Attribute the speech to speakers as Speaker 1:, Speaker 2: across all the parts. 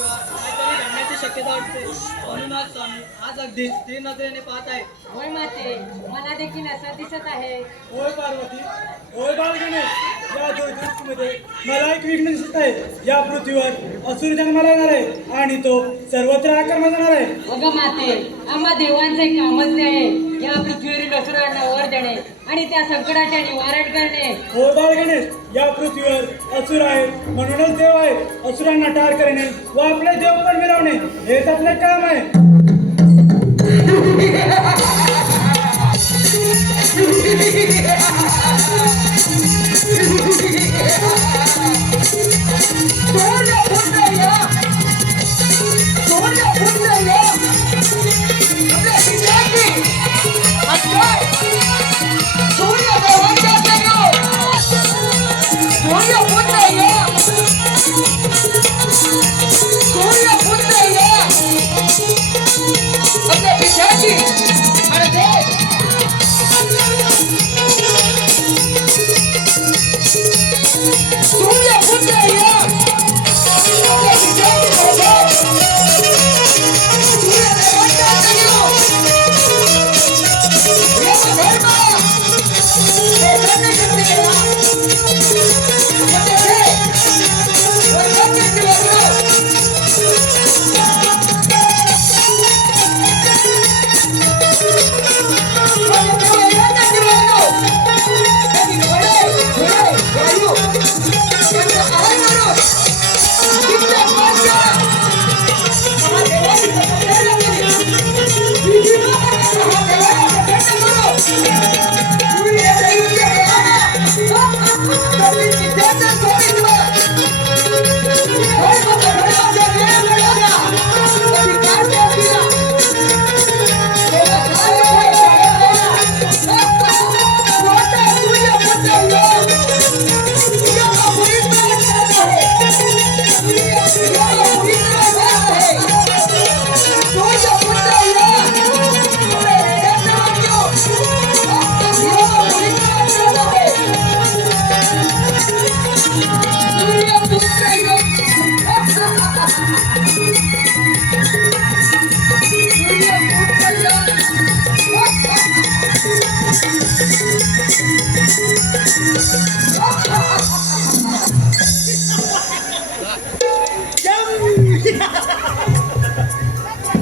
Speaker 1: शक्यता अगदी नजरेने पाहत आहे
Speaker 2: माते मला देखील दिसत आहे.
Speaker 3: मला एक विघ्न दिसत आहे. या पृथ्वीवर असुर जन्माला येणार आहे आणि तो सर्वत्र आक्रमण करणार आहे.
Speaker 2: अगं माते आम्हा देवांचे कामच आहे. या पृथ्वीवरील असुरांना वर देणे आणि त्या संकटाचे निवारण करणे.
Speaker 3: हो बाळ गणेश. या पृथ्वीवर असुर आहेत. म्हणूनच देव आहेत. असुरांना ठार करणे व आपले देव पण मिळवणे हेच आपले काम आहे.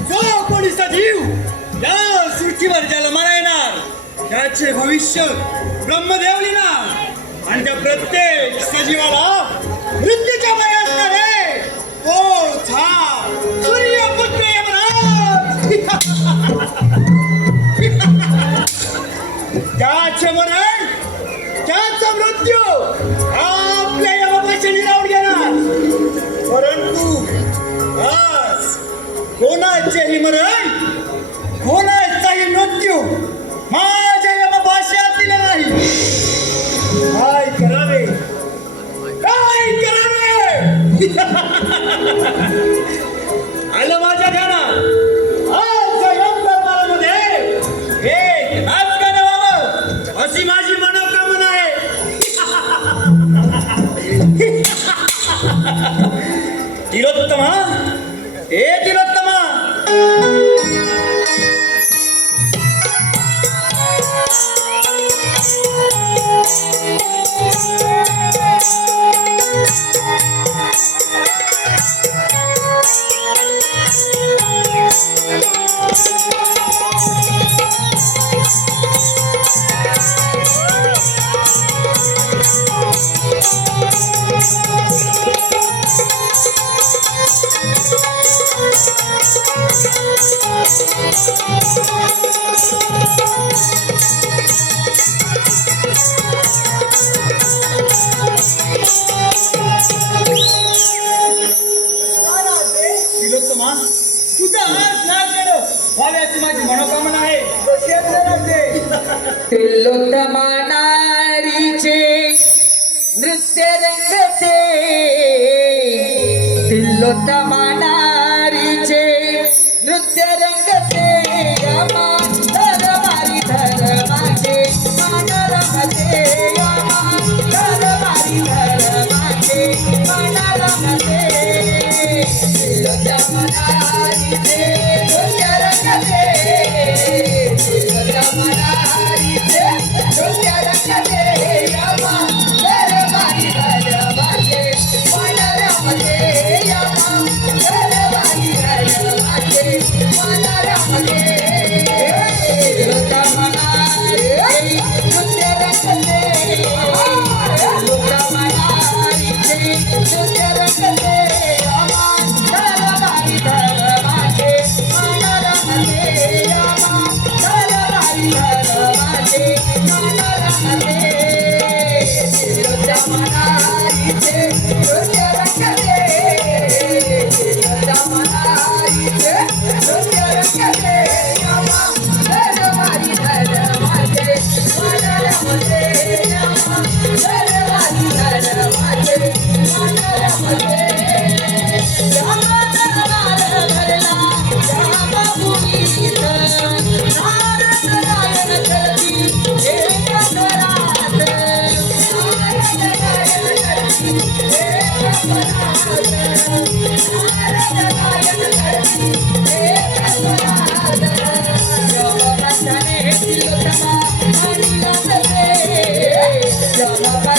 Speaker 4: जो कोणी सजीव या सृष्टीवर जन्माला येणार त्याचे भविष्य ब्रह्मदेव लिहिणार आणि त्या प्रत्येक सजीवाला मृत्यूच्या माया असणार आहे. तोच हा सूर्यपुत्र त्याचे मरण त्याचा मृत्यू हा कोणाचेही मरण कोणाचाही मृत्यू? माझ्या यमभाषेतील नाही. काय करावे? काय करावे? आलं माझ्या ध्यानात. आज या यम अशी माझी मनोकामना आहे. तिलोत्तमा हे तिलोत्तमा केलं व्हाव्याची माझी मनोकामना आहे. कशी
Speaker 5: नारीचे नृत्य रंगते. त्रिलोत्तमा
Speaker 3: 啊。Love, love,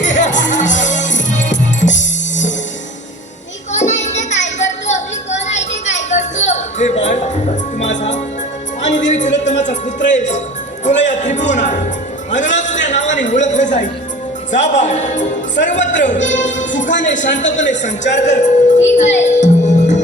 Speaker 3: Yeah.
Speaker 4: हे बाळ तू माझा आणि देवी चिरोत्तमाचा पुत्र येस तुला या त्रिभुवना अनुराग नावाने ओळखले जाईल. जा बाळ. सर्वत्र सुखाने शांतपणे संचार कर.
Speaker 3: ठीक आहे.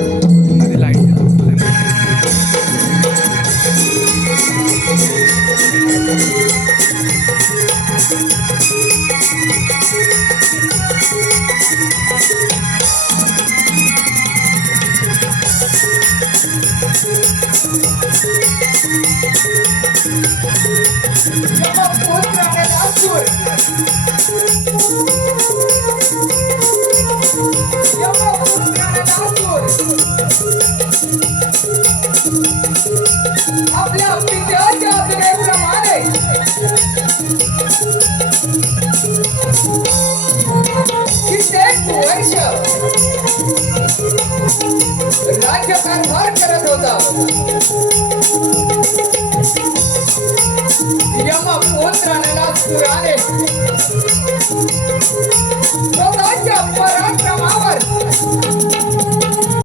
Speaker 5: राज्य राज्यकारभार करत होता. यम पोत्राण्याला सुराने